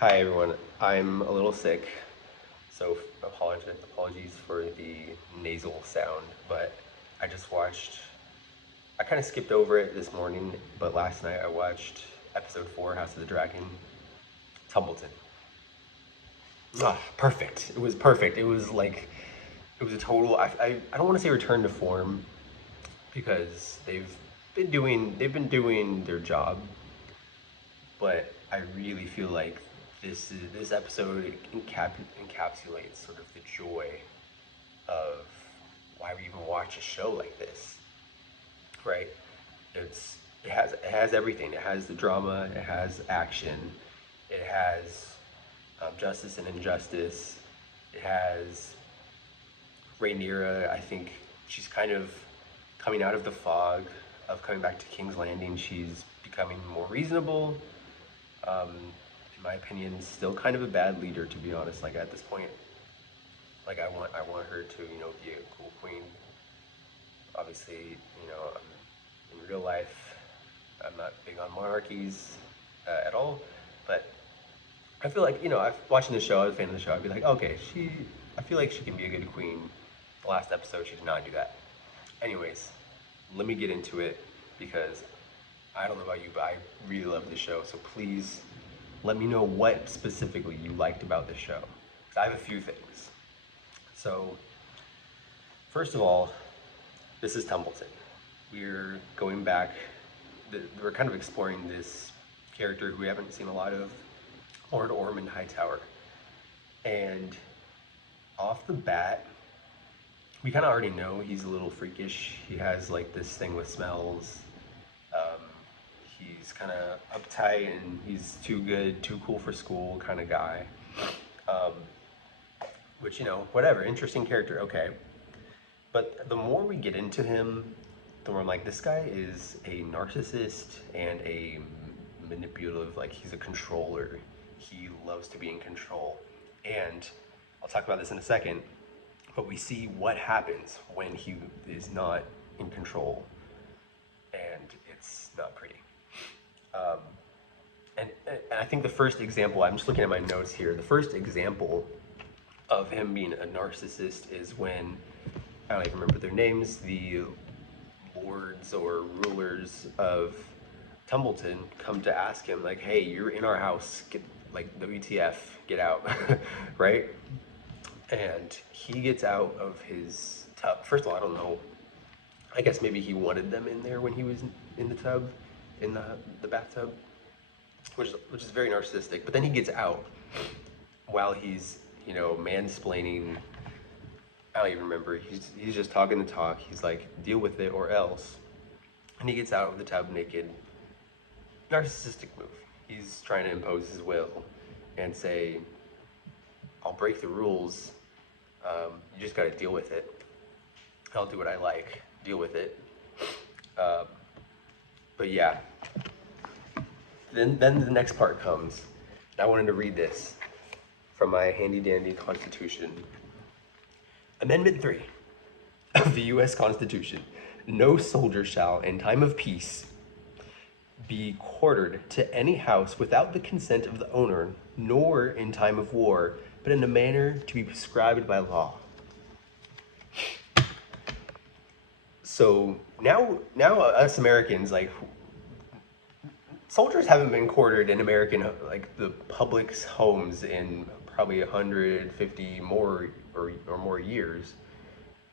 Hi everyone. I'm a little sick, so apologies for the nasal sound, but I just watched I kind of skipped over it this morning, but last night I watched episode 4 House of the Dragon, Tumbleton. Ah, perfect. It was perfect. It was a total I don't want to say return to form because they've been doing their job, but I really feel like this episode encapsulates sort of the joy of why we even watch a show like this, right? It has everything. It has the drama. It has action. It has justice and injustice. It has Rhaenyra. I think she's kind of coming out of the fog of coming back to King's Landing. She's becoming more reasonable. Um, in my opinion, still kind of a bad leader, to be honest. Like at this point, like I want her to be a cool queen. Obviously, in real life, I'm not big on monarchies at all, but I feel like watching the show, I was a fan of the show. I'd be like, okay, I feel like she can be a good queen. The last episode, she did not do that. Anyways, let me get into it because I don't know about you, but I really love this show. So please let me know what specifically you liked about this show. 'Cause I have a few things. So, first of all, this is Tumbleton. We're going back, we're kind of exploring this character who we haven't seen a lot of, Lord Ormond Hightower. And off the bat, we kind of already know he's a little freakish. He has like this thing with smells. Um, he's kind of uptight and he's too good, too cool for school kind of guy. Um, which, whatever, interesting character, okay. But the more we get into him, the more I'm like, this guy is a narcissist and a manipulative, like he's a controller. He loves to be in control. And I'll talk about this in a second, but we see what happens when he is not in control, and it's not pretty. Um, and I think the first example, I'm just looking at my notes here, the first example of him being a narcissist is when, I don't even remember their names, the lords or rulers of Tumbleton come to ask him, like, hey, you're in our house, get, like, WTF, get out, right? And he gets out of his tub. First of all, I don't know. I guess maybe he wanted them in there when he was in the tub, in the bathtub, which is very narcissistic. But then he gets out while he's mansplaining. I don't even remember. He's just talking the talk. He's like, deal with it or else. And he gets out of the tub naked. Narcissistic move. He's trying to impose his will and say, I'll break the rules. You just got to deal with it. I'll do what I like. Deal with it. Um, but yeah. Then the next part comes. I wanted to read this from my handy dandy Constitution. Amendment 3 of the U.S. Constitution. No soldier shall, in time of peace, be quartered to any house without the consent of the owner, nor in time of war, but in a manner to be prescribed by law. So now us Americans, like, soldiers haven't been quartered in American, like, the public's homes in probably 150 more or more years.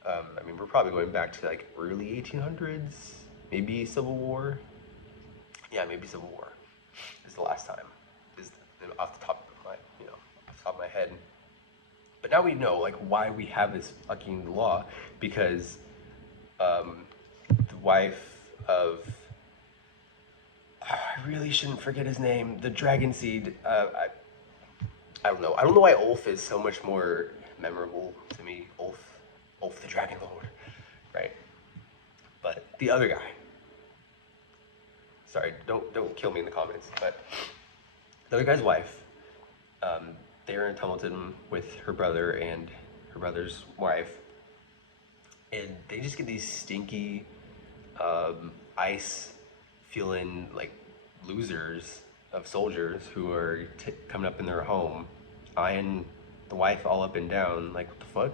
I mean, we're probably going back to like early 1800s, maybe Civil War. Yeah, maybe Civil War is the last time. Is off the top of my, off the top of my head. But now we know like why we have this fucking law, because the wife of, I really shouldn't forget his name, the Dragon Seed. I don't know. I don't know why Ulf is so much more memorable to me. Ulf the Dragon Lord, right? But the other guy. Sorry, don't kill me in the comments. But the other guy's wife, um, they're in Tumbleton with her brother and her brother's wife, and they just get these stinky, ice feeling like losers of soldiers who are coming up in their home, eyeing the wife all up and down, like, what the fuck?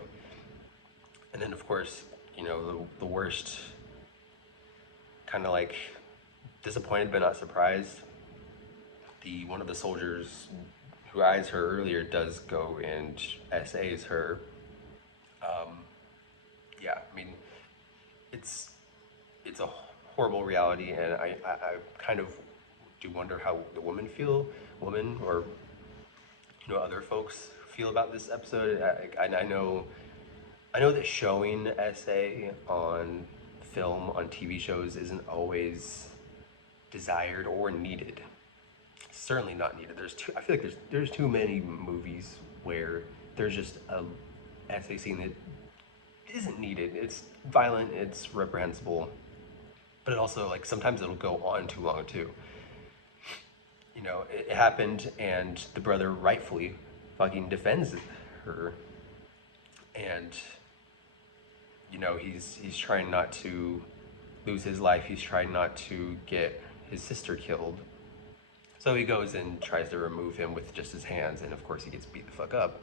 And then, of course, you know, the worst, kind of like disappointed but not surprised. One of the soldiers who eyes her earlier does go and essays her. Yeah, I mean, it's a horrible reality, and I kind of do wonder how the women, or you know, other folks feel about this episode. I know that showing essay on film on TV shows isn't always desired or needed. Certainly not needed. I feel like there's too many movies where there's just a essay scene that isn't needed. It's violent, it's reprehensible, but it also, like, sometimes it'll go on too long too. You know, it happened, and the brother rightfully fucking defends her, and you know, he's trying not to lose his life. He's trying not to get his sister killed. So he goes and tries to remove him with just his hands, and of course he gets beat the fuck up.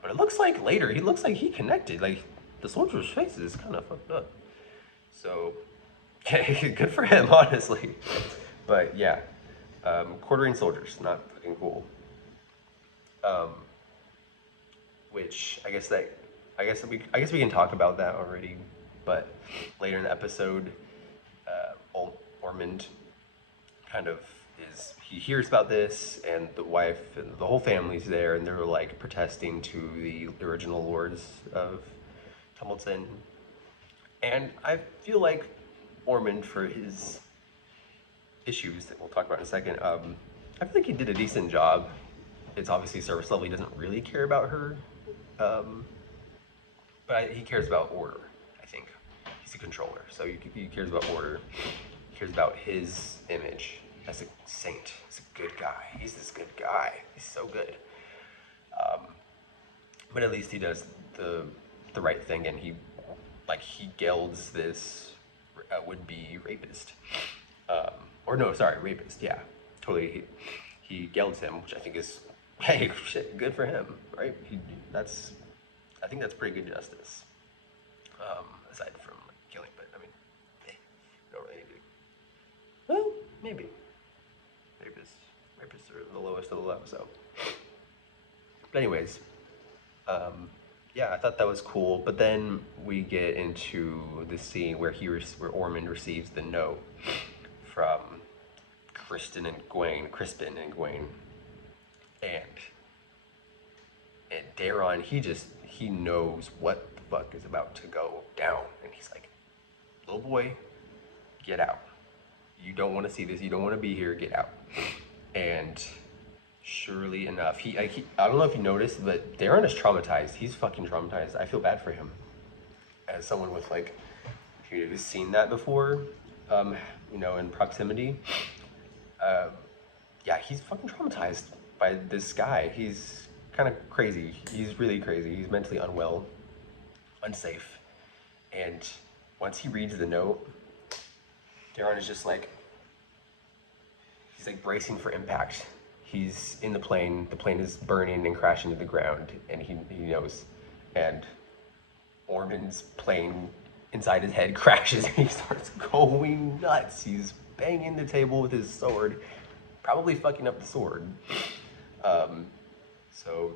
But it looks like later, he looks like he connected. Like, the soldier's face is kind of fucked up. So, good for him, honestly. But yeah, quartering soldiers, not fucking cool. Which I guess we can talk about that already. But later in the episode, Ormond kind of he hears about this, and the wife and the whole family's there, and they're like protesting to the original lords of Tumbleton. And I feel like Ormond, for his issues that we'll talk about in a second, I feel like he did a decent job. It's obviously service level. He doesn't really care about her, but he cares about order. I think he's a controller, so he cares about order. He cares about his image as a saint. He's a good guy. He's this good guy. He's so good. But at least he does the right thing, and he gelds this would-be rapist. Rapist. Yeah, totally. He gelds him, which I think is, hey, shit, good for him, right? I think that's pretty good justice. Aside from killing, but I mean, don't really need to. Well, maybe. Rapists are the lowest of the low, so. But anyways, yeah, I thought that was cool. But then we get into the scene where Ormond receives the note from Crispin and Gwaine, and Daron, he knows what the fuck is about to go down, and he's like, little boy, get out. You don't want to see this. You don't want to be here. Get out. And surely enough, I don't know if you noticed, but Daron is traumatized. He's fucking traumatized. I feel bad for him, as someone with who's seen that before, you know, in proximity. Yeah, he's fucking traumatized by this guy. He's kind of crazy. He's really crazy. He's mentally unwell, unsafe. And once he reads the note, Daron is just he's bracing for impact. He's in the plane is burning and crashing to the ground, and he knows. And Ormond's plane inside his head crashes, and he starts going nuts. He's banging the table with his sword, probably fucking up the sword. So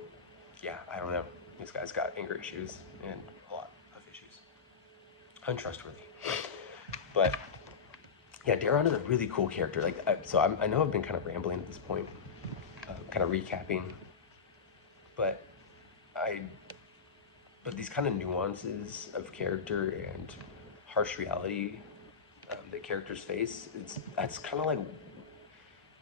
yeah, I don't know. This guy's got anger issues and a lot of issues. Untrustworthy. But yeah, Daron is a really cool character. I know I've been kind of rambling at this point, kind of recapping, but these kind of nuances of character and harsh reality that characters face, that's kind of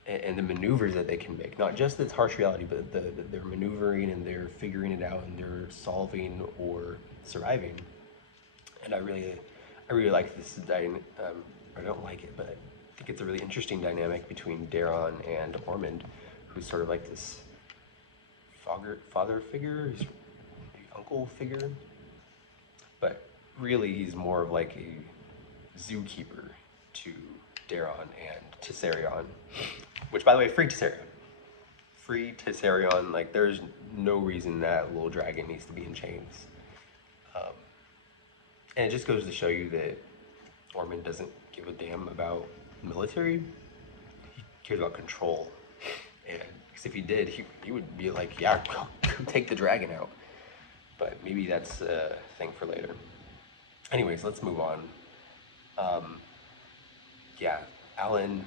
and the maneuvers that they can make. Not just its harsh reality, but their maneuvering, and they're figuring it out, and they're solving or surviving. And I really like this I don't like it, but I think it's a really interesting dynamic between Daron and Ormond, who's sort of like this father figure, he's uncle figure, but really he's more of like a zookeeper to Daron and to Sarion. which by the way, free Tessarion. Free Tessarion. Like, there's no reason that little dragon needs to be in chains. And it just goes to show you that Ormond doesn't give a damn about military. He cares about control. And because if he did, he would be like, yeah, go take the dragon out. But maybe that's a thing for later. Anyways, let's move on. Yeah, Alan.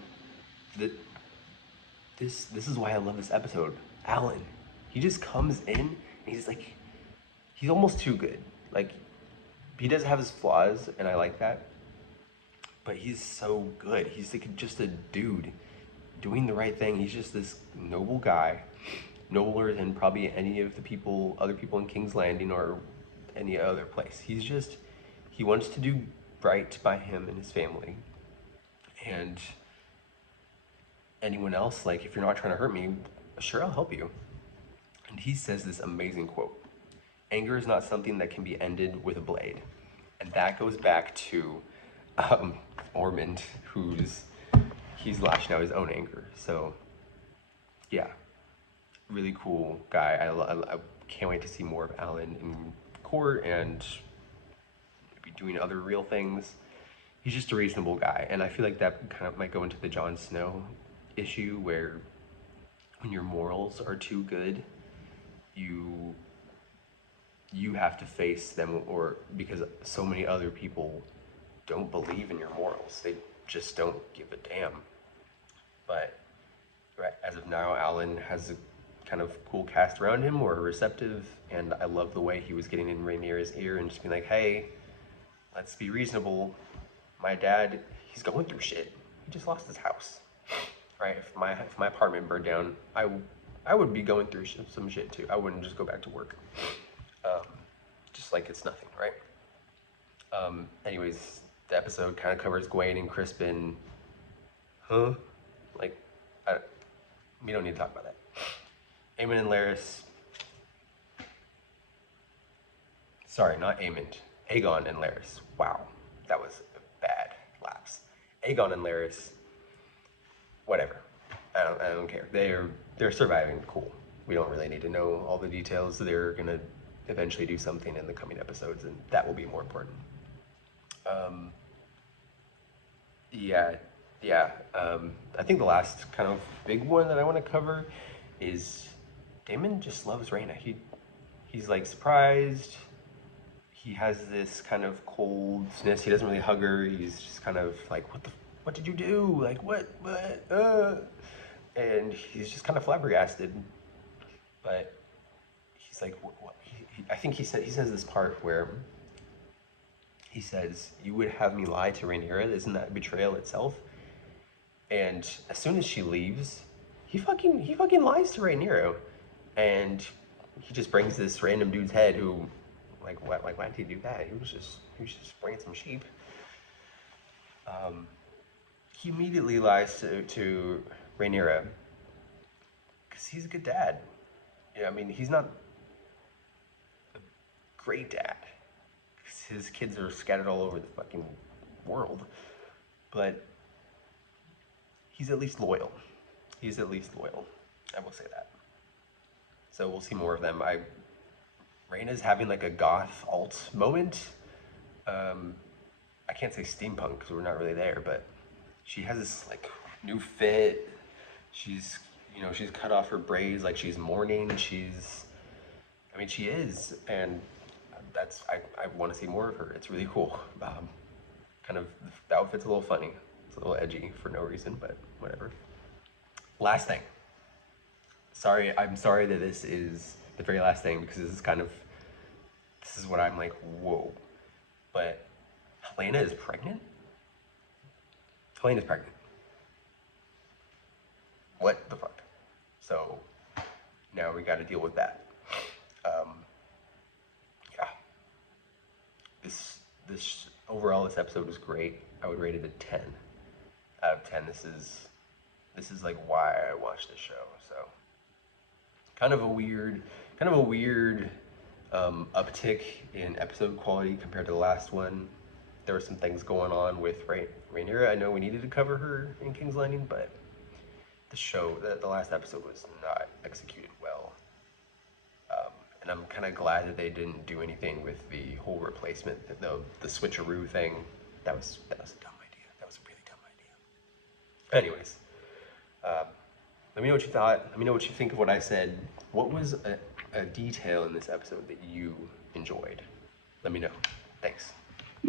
This is why I love this episode. Alan, he just comes in and he's like, he's almost too good. Like, he does have his flaws, and I like that. But he's so good. He's like just a dude doing the right thing. He's just this noble guy, nobler than probably any of the other people in King's Landing or any other place. He wants to do right by him and his family. And anyone else, like, if you're not trying to hurt me, sure, I'll help you. And he says this amazing quote: anger is not something that can be ended with a blade. And that goes back to Ormond, he's lashing out his own anger. So, yeah, really cool guy. I can't wait to see more of Alan in court and maybe doing other real things. He's just a reasonable guy, and I feel like that kind of might go into the Jon Snow issue, where when your morals are too good, you have to face them, or because so many other people don't believe in your morals. They just don't give a damn. But right, as of now, Alan has a kind of cool cast around him, or receptive, and I love the way he was getting in Rhaenyra's ear and just being like, hey, let's be reasonable. My dad, he's going through shit. He just lost his house. Right? If my apartment burned down, I would be going through some shit too. I wouldn't just go back to work. Just like it's nothing, right? Anyways, the episode kind of covers Gwaine and Crispin. Huh? Like, we don't need to talk about that. Aemond and Larys. Sorry, not Aemond. Aegon and Larys. Wow, that was a bad lapse. Aegon and Larys. Whatever. I don't care. They're surviving. Cool. We don't really need to know all the details. They're gonna eventually do something in the coming episodes, and that will be more important. I think the last kind of big one that I want to cover is Daemon just loves Rhaena. He's like surprised. He has this kind of coldness. He doesn't really hug her. He's just kind of like, what did you do? Like, what? And he's just kind of flabbergasted. But he's like, what? I think he says this part where he says, you would have me lie to Rhaenyra? Isn't that betrayal itself? And as soon as she leaves, he fucking lies to Rhaenyra. And he just brings this random dude's head who, why did he do that? He was just bringing some sheep. He immediately lies to Rhaenyra because he's a good dad. Yeah, I mean, he's not a great dad because his kids are scattered all over the fucking world, but he's at least loyal. I will say that. So we'll see more of them. Rhaena's having like a goth alt moment. I can't say steampunk because we're not really there, but she has this like new fit. She's cut off her braids, like she's mourning. She is, and I want to see more of her. It's really cool. Kind of, the outfit's a little funny. It's a little edgy for no reason, but whatever. Last thing. I'm sorry that this is the very last thing, because this is what I'm like, whoa. But Helaena is pregnant? Helena's pregnant. What the fuck? So now we got to deal with that. Yeah. This overall, this episode was great. I would rate it a 10 out of 10. This is like why I watched this show. So kind of a weird uptick in episode quality compared to the last one. There were some things going on with Rhaenyra. I know we needed to cover her in King's Landing, but the last episode was not executed well. And I'm kind of glad that they didn't do anything with the whole replacement, the switcheroo thing. That was a dumb idea. That was a really dumb idea. Anyways, let me know what you thought. Let me know what you think of what I said. What was a detail in this episode that you enjoyed? Let me know. Thanks.